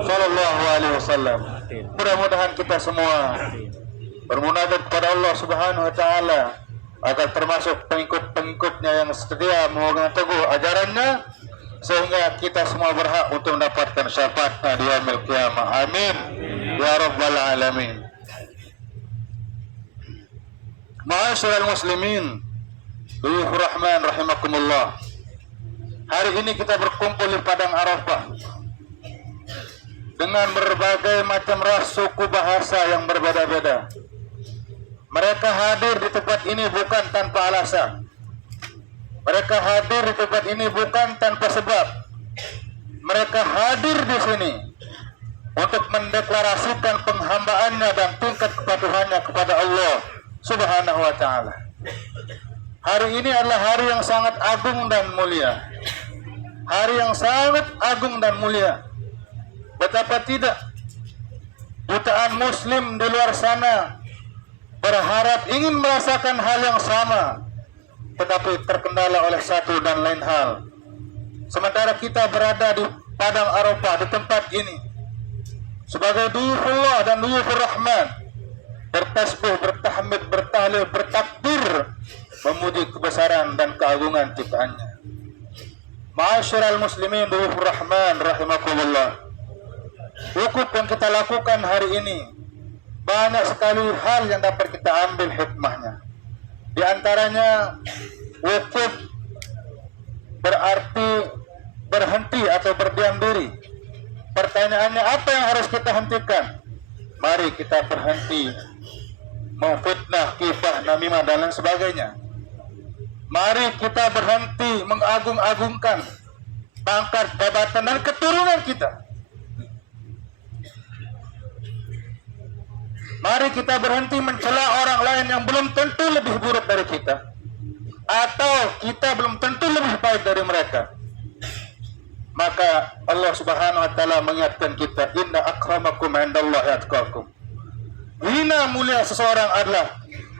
Sallallahu Alaihi Wasallam. Mudah-mudahan kita semua bermunajat kepada Allah Subhanahu Wa Taala agar termasuk pengikut-pengikutnya yang setia memegang teguh ajarannya, sehingga kita semua berhak untuk mendapatkan syafaatnya di yaumil qiyamah. Amin ya rabbal alamin. Ma'asyiral muslimin, Duyufur Rahman rahimakumullah. Hari ini kita berkumpul di Padang Arafah dengan berbagai macam ras, suku, bahasa yang berbeda-beda. Mereka hadir di tempat ini bukan tanpa alasan. Mereka hadir di tempat ini bukan tanpa sebab. Mereka hadir di sini untuk mendeklarasikan penghambaannya dan tingkat kepatuhannya kepada Allah Subhanahu wa Ta'ala. Hari ini adalah hari yang sangat agung dan mulia. Hari yang sangat agung dan mulia. Betapa tidak jutaan muslim di luar sana berharap ingin merasakan hal yang sama, tetapi terkendala oleh satu dan lain hal. Sementara kita berada di Padang Arafah, di tempat ini sebagai Duyufullah dan Duyufur Rahman, bertasbih, bertahmid, bertahlil, bertakbir, memuji kebesaran dan keagungan ciptaannya. Ma'asyiral muslimin Duyufur Rahman rahimakumullah. Wukuf yang kita lakukan hari ini, banyak sekali hal yang dapat kita ambil hikmahnya. Di antaranya, wukuf berarti berhenti atau berdiam diri. Pertanyaannya, apa yang harus kita hentikan? Mari kita berhenti memfitnah, kifah, namimah dan lain sebagainya. Mari kita berhenti mengagung-agungkan pangkat, jabatan dan keturunan kita. Mari kita berhenti mencela orang lain yang belum tentu lebih buruk dari kita, atau kita belum tentu lebih baik dari mereka. Maka Allah Subhanahu wa Ta'ala mengingatkan kita, inna akramakum indallahi atqakum. Hina mulia seseorang adalah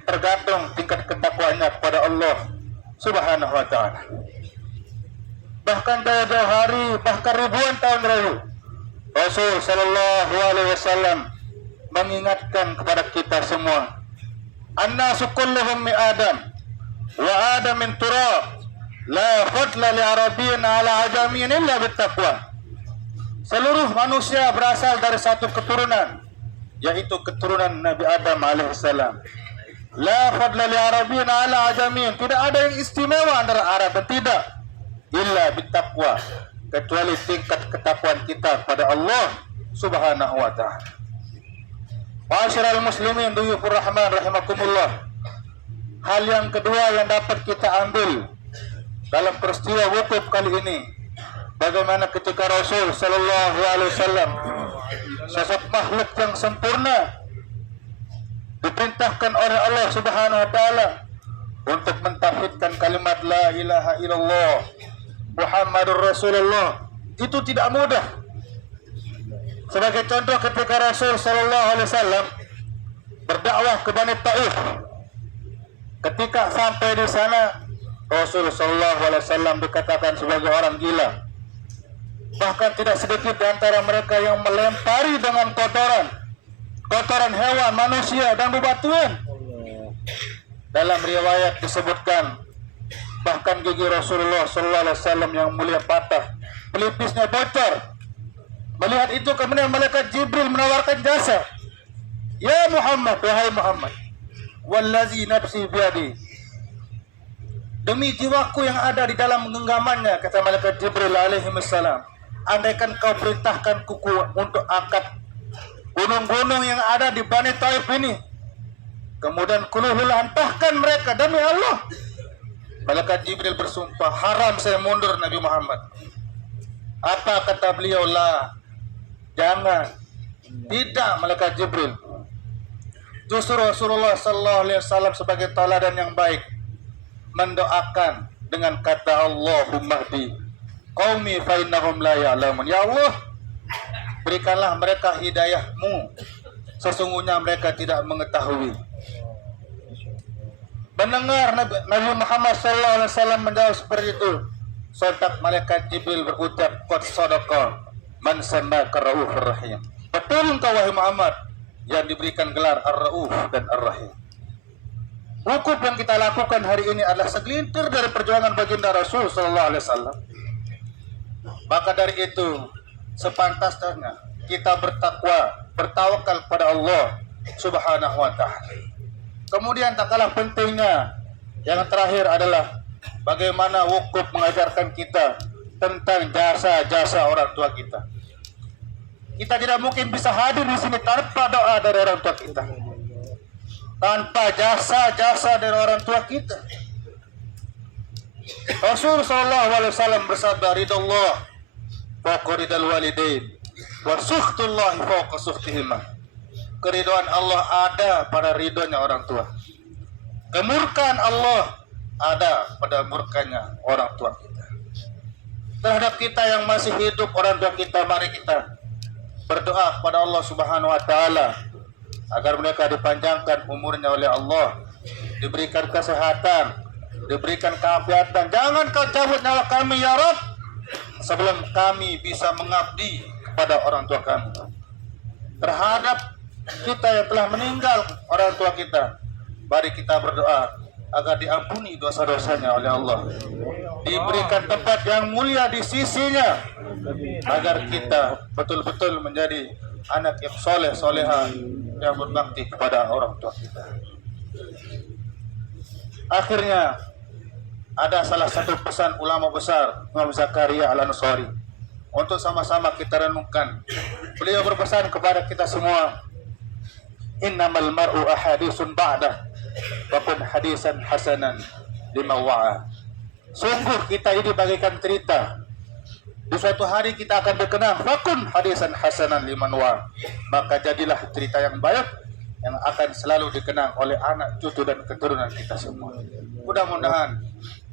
tergantung tingkat ketakwaannya kepada Allah Subhanahu wa Ta'ala. Bahkan jauh-jauh hari, bahkan ribuan tahun lalu, Rasul Sallallahu Alaihi Wasallam mengingatkan kepada kita semua, annasu kulluhum mi Adam wa Adam min turab, la fadla li arabiyyin ala ajamiyyin illa bittaqwa. Seluruh manusia berasal dari satu keturunan, yaitu keturunan Nabi Adam alaihissalam. La fadla li arabiyyin ala ajamiyyin, tidak ada yang istimewa antara Arab dan tidak, illa bittaqwa, kecuali tingkat ketakwaan kita kepada Allah Subhanahu wa Ta'ala. Ma'asyiral muslimin Duyufur Rahman rahimakumullah. Hal yang kedua yang dapat kita ambil dalam peristiwa wukuf kali ini, bagaimana ketika Rasul Sallallahu Alaihi Wasallam, sosok makhluk yang sempurna, diperintahkan oleh Allah Subhanahu Wa Taala untuk mentauhidkan kalimat La ilaha illallah Muhammadur Rasulullah. Itu tidak mudah. Sebagai contoh, ketika Rasul Sallallahu Alaihi Wasallam berdakwah ke Bani Taif, ketika sampai di sana, Rasul Sallallahu Alaihi Wasallam dikatakan sebagai orang gila. Bahkan tidak sedikit di antara mereka yang melempari dengan kotoran hewan, manusia dan bebatuan. Dalam riwayat disebutkan, bahkan gigi Rasulullah Sallallahu Alaihi Wasallam yang mulia patah, pelipisnya bocor. Melihat itu kemudian malaikat Jibril menawarkan jasa. Ya Muhammad, wahai Muhammad, wallazi nafsi biadi, demi jiwaku yang ada di dalam genggamannya, kata malaikat Jibril alaihi wassalam, andaikan kau perintahkan kuku untuk angkat gunung-gunung yang ada di Bani Taif ini, kemudian kululantahkan mereka demi Allah, malaikat Jibril bersumpah, haram saya mundur Nabi Muhammad. Apa kata beliau? La, jangan, tidak malaikat Jibril. Justru Rasulullah Sallallahu Alaihi Wasallam sebagai teladan yang baik mendoakan dengan kata Allahumma hdi qaumi fa innahum la ya'lamun. Ya Allah, berikanlah mereka hidayah-Mu, sesungguhnya mereka tidak mengetahui. Mendengar Nabi Muhammad Sallallahu Alaihi Wasallam menjawab seperti itu, sontak malaikat Jibril berucap, qad sadaqa, man sannaka Ar-Raufur Rahim. Betul engkau wahai Muhammad yang diberikan gelar Ar-Rauf dan Ar-Rahim. Wukuf yang kita lakukan hari ini adalah segelintir dari perjuangan baginda Rasul sallallahu alaihi wasallam. Maka dari itu sepantasnya kita bertakwa, bertawakal kepada Allah Subhanahu wa taala. Kemudian tak kalah pentingnya yang terakhir adalah bagaimana wukuf mengajarkan kita tentang jasa-jasa orang tua kita. Kita tidak mungkin bisa hadir di sini tanpa doa dari orang tua kita, tanpa jasa-jasa dari orang tua kita. Rasul sallallahu alaihi wasallam bersabda, ridallah fawqa ridal walidain wa sukhtullah fawqa sukhtihima. Keridhaan Allah ada pada ridhonya orang tua. Kemurkaan Allah ada pada murkanya orang tua kita. Terhadap kita yang masih hidup orang tua kita, mari kita berdoa kepada Allah Subhanahu wa taala agar mereka dipanjangkan umurnya oleh Allah, diberikan kesehatan, diberikan keafiatan. Jangan kau cabut nyawa kami ya Rabb sebelum kami bisa mengabdi kepada orang tua kami. Terhadap kita yang telah meninggal orang tua kita, mari kita berdoa agar diampuni dosa-dosanya oleh Allah, diberikan tempat yang mulia di sisinya, agar kita betul-betul menjadi anak yang soleh, soleha, yang berbakti kepada orang tua kita. Akhirnya ada salah satu pesan ulama besar, Imam Zakaria Al-Ansari, untuk sama-sama kita renungkan. Beliau berpesan kepada kita semua, innamal mar'u ahadisun ba'dah wakun hadisan hasanan lima wa'a. Sungguh kita ini bagaikan cerita. Di suatu hari kita akan dikenang wakun hadisan hasanan liman wa'a. Maka jadilah cerita yang baik yang akan selalu dikenang oleh anak, cucu dan keturunan kita semua. Mudah-mudahan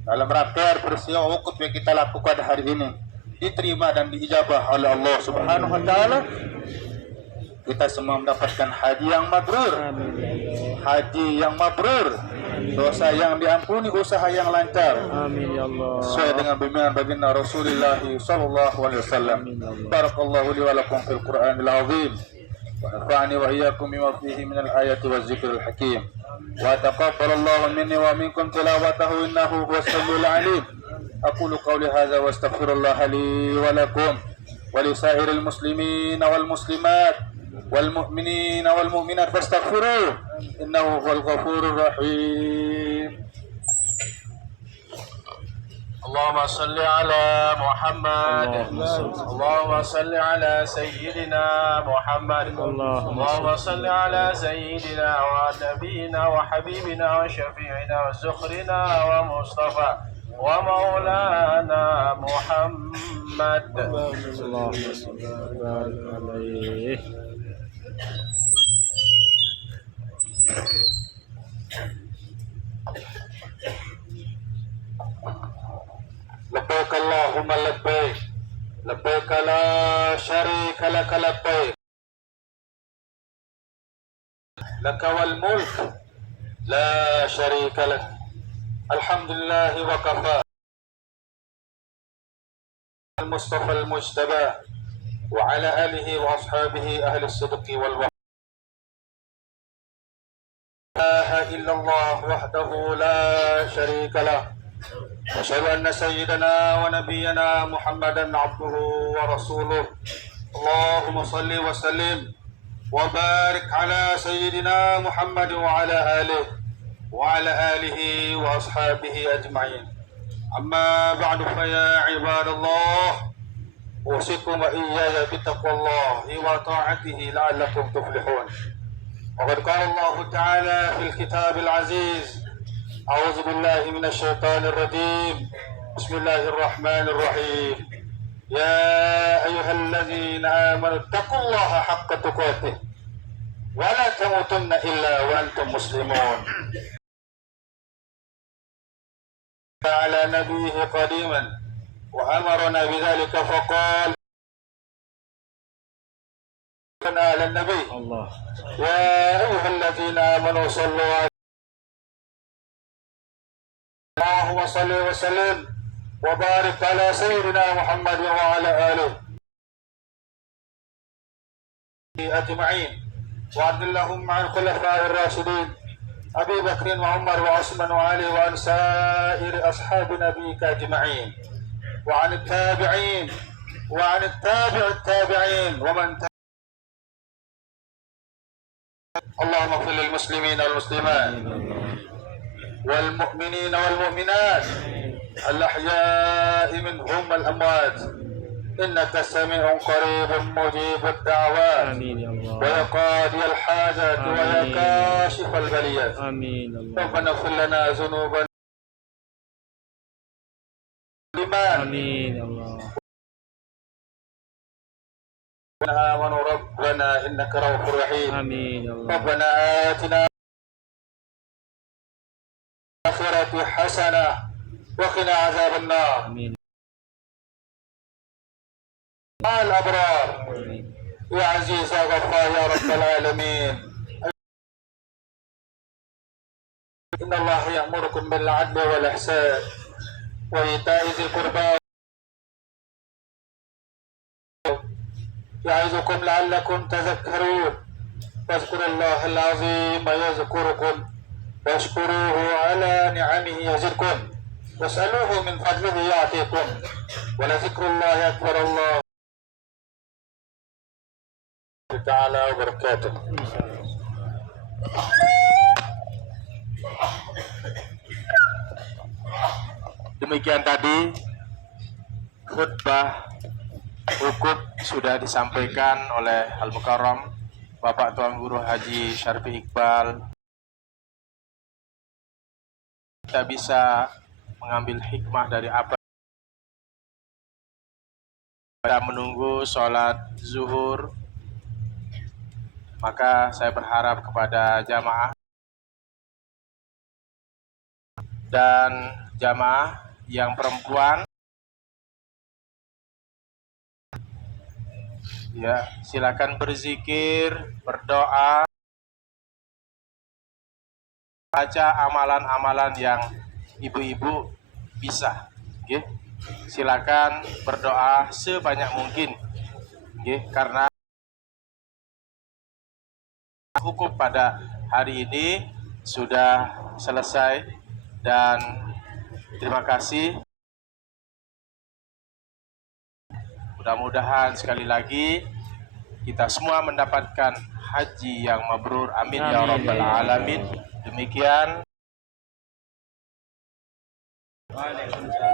dalam rangkaian peristiwa wukuf yang kita lakukan hari ini diterima dan diijabah oleh Allah Subhanahu wa taala. Kita semua mendapatkan haji yang mabrur, haji yang mabrur, dosa yang diampuni, usaha yang lancar. Amin ya Allah. Sesuai dengan bimbingan baginda Rasulullah sallallahu alaihi wasallam. Barakallahu li wa lakum fil Qur'anil azim. Wa nafa'ani wa iyyakum bima fihi minal ayati waz zikril hakim. Wa taqabbalallahu minni wa minkum tilawatahu innahu huwas samiul alim. Aqulu qawli hadza wa astaghfirullaha li wa lakum wa li sa'iril muslimin wal muslimat والمؤمنين والمؤمنات فاستغفروه إنه هو الغفور الرحيم. اللهم صل على محمد، اللهم صل على سيدنا محمد، اللهم صل على سيدنا ونبينا وحبيبنا وشفيعنا وزخرنا ومصطفى ومولانا محمد. اللهم صل عليه. لبيك اللهم لبيك لبيك لا شريك لك لبيك لك والملك لا شريك لك الحمد لله وكفى المصطفى المجتبى وعلى آله وأصحابه أهل الصدق والوفاء. لا إله إلا الله وحده لا شريك له أشهد أن سيدنا ونبينا محمدا عبده ورسوله. اللهم صل وسلم وبارك على سيدنا محمد وعلى آله وأصحابه أجمعين. أما بعد فيا عباد الله أوصيكم وإياي بتقوى الله وطاعته لعلكم تفلحون. وقد قال الله تعالى في الكتاب العزيز أعوذ بالله من الشيطان الرجيم بسم الله الرحمن الرحيم يا أيها الذين آمنوا اتقوا الله حق تقاته ولا تموتن إلا وأنتم مسلمون. على نبيه قديما وأمرنا بذلك فقال على النبي الله يا أيها الذين آمنوا صلوا عليه اللهم صل وسلم وبارك على سيدنا محمد وعلى آله أجمعين وعد اللهم عن الخلفاء الراشدين أبي بكر وعمر وعثمان وعلي وعن سائر أصحاب نبيك أجمعين وعن التابعين وعن التابعين ومن اللهم اغفر للمسلمين والمسلمات والمؤمنين والمؤمنات الأحياء منهم والأموات إنك سميع قريب مجيب الدعوات آمين يا الله. ويا قاضي الحاجات ويا كاشف البليات آمين الله. ربنا اغفر لنا ذنوبنا آمين يا الله. آمنوا ربنا إنك رؤوف رحيم آمين يا الله. ربنا آتنا الآخرة حسنة وقنا عذاب النار آمين. مع الأبرار آمين. يا عزيز يا غفار يا رب العالمين إن الله يأمركم بالعدل والإحسان وإيتاء ذي القربى يعظكم لعلكم تذكرون واذكروا الله العظيم يذكركم واشكروه على نعمه يزدكم واسألوه من فضله يعطيكم ولذكر الله أكبر الله تعالى وبركاته. Demikian tadi khutbah ukub sudah disampaikan oleh Al-Mukarram Bapak Tuan Guru Haji Syarfi Iqbal. Kita bisa mengambil hikmah dari apa kita menunggu sholat zuhur. Maka saya berharap kepada jamaah dan jamaah yang perempuan, ya silakan berzikir, berdoa, baca amalan-amalan yang ibu-ibu bisa. Okay? Silakan berdoa sebanyak mungkin, okay? Karena hukum pada hari ini sudah selesai dan terima kasih. Mudah-mudahan sekali lagi kita semua mendapatkan haji yang mabrur. Amin ya rabbal alamin. Demikian. Waalaikumsalam.